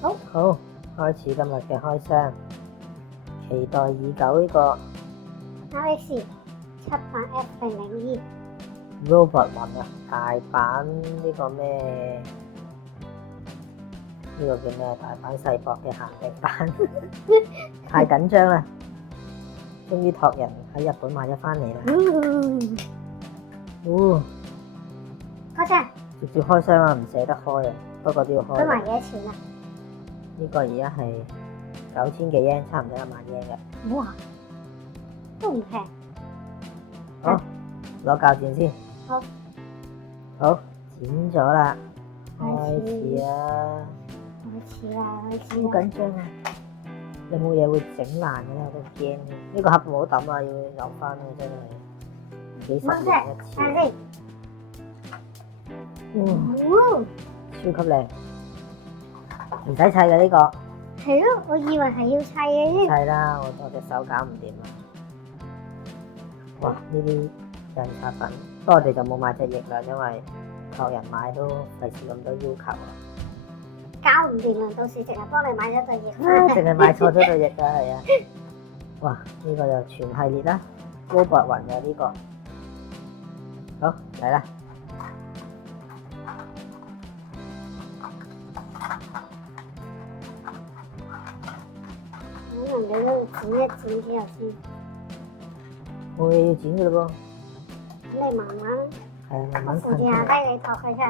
好，開始今日嘅開箱，期待已久呢個 RX 78F002 Robot 雲啊，大阪呢個咩？呢個叫咩？大阪世博嘅限定版，太緊張啦！終於託人喺日本買咗翻嚟啦。哦，開箱，直接開箱啊，唔捨得開啊，不過都要開。佢賣幾多錢啊？呢個而家係9000幾yen，差唔多1萬yen嘅。哇，都唔平。好，攞鉸剪先。好，好，剪咗啦，開開始始啊！開始啦，好緊張啊！有冇嘢會整爛嘅咧？我都驚。呢個盒唔好抌啊，要留翻啊！真係幾十年一次。睇先。哇，超級靚，唔使砌嘅呢個。係咯，我以為係要砌嘅啫。砌啦，我隻手搞唔掂啊！哇，呢啲印刷品，不過我哋就冇買隻翼啦，因為託人買都費事咁多要求啊。搞唔掂啊！到時淨係幫你買咗對翼。淨係買錯咗對翼啊，係啊！哇，呢個就全系列啦，Robot 雲嘅呢個。好，嚟啦！可能你都要剪一剪之後先。冇嘢要剪嘅咯咁你慢慢，噃，係啊，慢慢扶住下低你托佢出啦。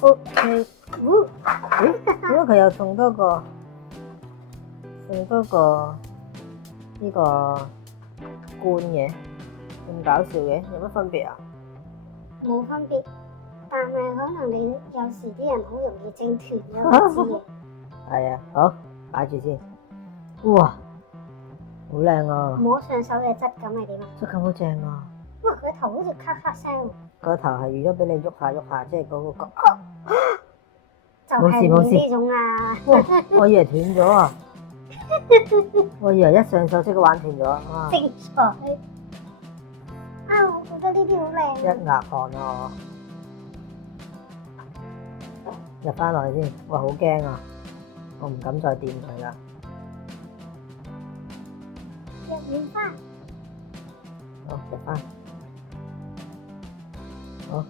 OK。點解佢又送多個呢個罐嘅？咁搞笑嘅，有乜分別啊？冇分別，但係可能你有時啲人好容易整斷咗嗰支嘢。係啊，好，擺住先。哇，好靚啊！摸上手嘅質感係點啊？質感好正啊！哇！佢頭好似咔咔聲喎，個頭係預咗俾你喐下喐下，即係嗰個角。就係冇事呢種啊！哇！我以為斷咗啊！我以為一上手即刻玩斷咗啊！正常啊！我覺得呢啲好一靚。額汗啊！我入翻落去先，哇！好驚啊！我唔敢再掂佢啦。入面翻，好，入翻。好，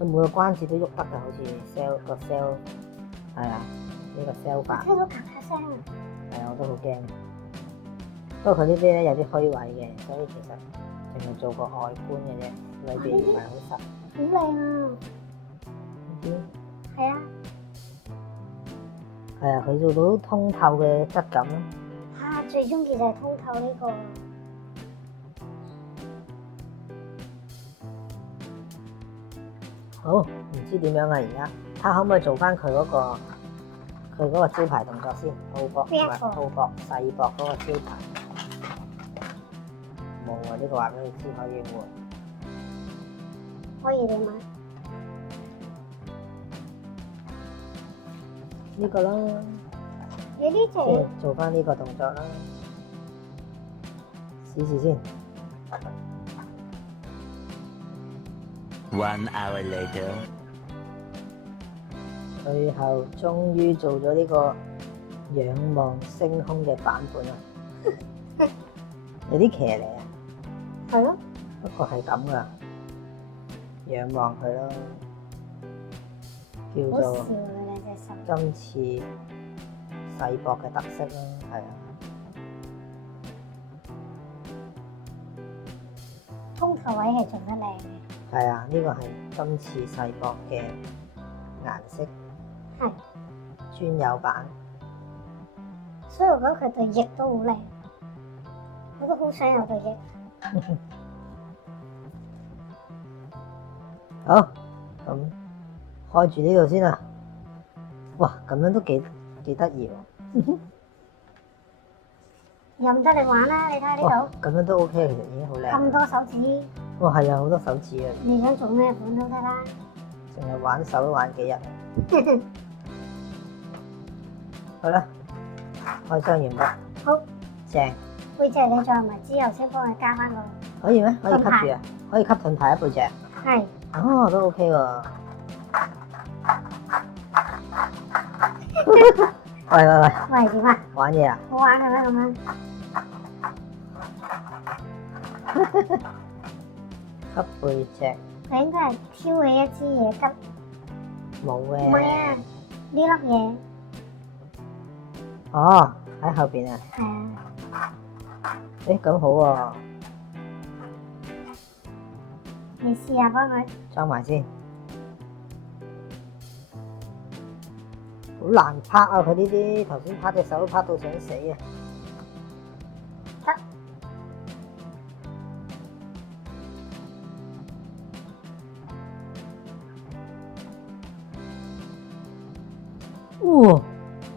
佢每個關節都喐得㗎，好似 cell 個 cell， 係啊，呢個 cell 法。聽到咔咔聲啊！係啊，我都好驚。不過佢呢啲咧有啲虛位嘅，所以其實淨係做個外觀嘅啫，裏邊唔係好實。好靚啊！呢係啊，啲係啊，佢做到通透嘅質感咯。最中意就係通透呢個。好，唔知點樣啊而家，睇下可唔可以做翻佢嗰個招牌動作先，澳博邊一個澳博世博嗰個招牌。冇啊，呢個話俾你知可以換。可以點啊？呢個啦，你呢隻即係做翻呢個動作啦，試試先。1 hour later. 最後終於做咗呢個仰望星空嘅版本啦，有啲騎呢啊，係咯，不過係咁噶，仰望佢咯，叫好笑做啊！兩隻手。今次世博嘅特色啦，係啊，通透位係做得靚嘅。係啊，呢個係今次世博嘅顏色係，專有版。所以我覺得佢對翼都好靚，我都好想有對翼。好，咁開住呢度先啦。哇，咁樣都幾得意喎。任得你玩啦，你睇下呢哇度，咁樣都 OK，其實已經好靚。咁多手指，哇，係啊，好多手指啊，你想做咩款都得啦。淨係玩手都玩幾日。好啦，開箱完畢。好，正，背脊你再唔係之後先幫佢加翻個。可以咩？可以吸盾牌住啊？可以吸盾牌一背脊。係，哦，都 OK 喎。喂喂喂，喂，點啊？玩嘢啊？好玩嘅咩咁樣？吸背脊佢應該係挑起一支嘢吉，冇唔係啊，嘅。呢粒嘢哦，喺後邊啊。係啊，誒，咁好喎，你試下幫佢。裝埋先。好難拍啊！佢呢啲頭先拍隻手都拍到想死啊！得。哇！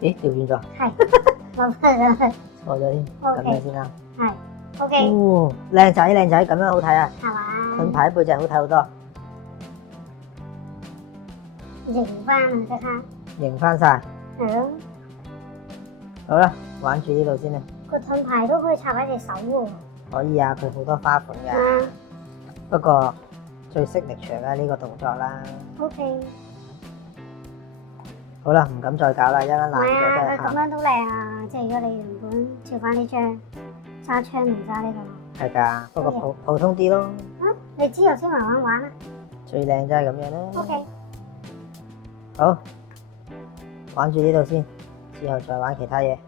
咦，調轉咗，係，攞翻上去。錯咗添， OK 咁樣先啱。係，OK，哇！靚仔靚仔，咁樣好睇啊！係嘛？盾牌背脊好睇好多，型翻啊，即刻。型翻晒。係咯，好啦，玩住呢度先啦。個盾牌都可以插喺隻手喎。可以啊，佢好多花款㗎。啊不過最識力場嘅呢個動作啦。 ，OK。好啦，唔敢再搞啦，一陣間唔爛咗係啊，真係喊。佢咁樣都靚啊！即係如果你原本照翻呢張揸槍同揸呢個，係㗎，不過普通啲咯。啊，你之後先慢慢玩啊。最靚就係咁樣啦。 OK，好，玩住呢度先，之後再玩其他嘢。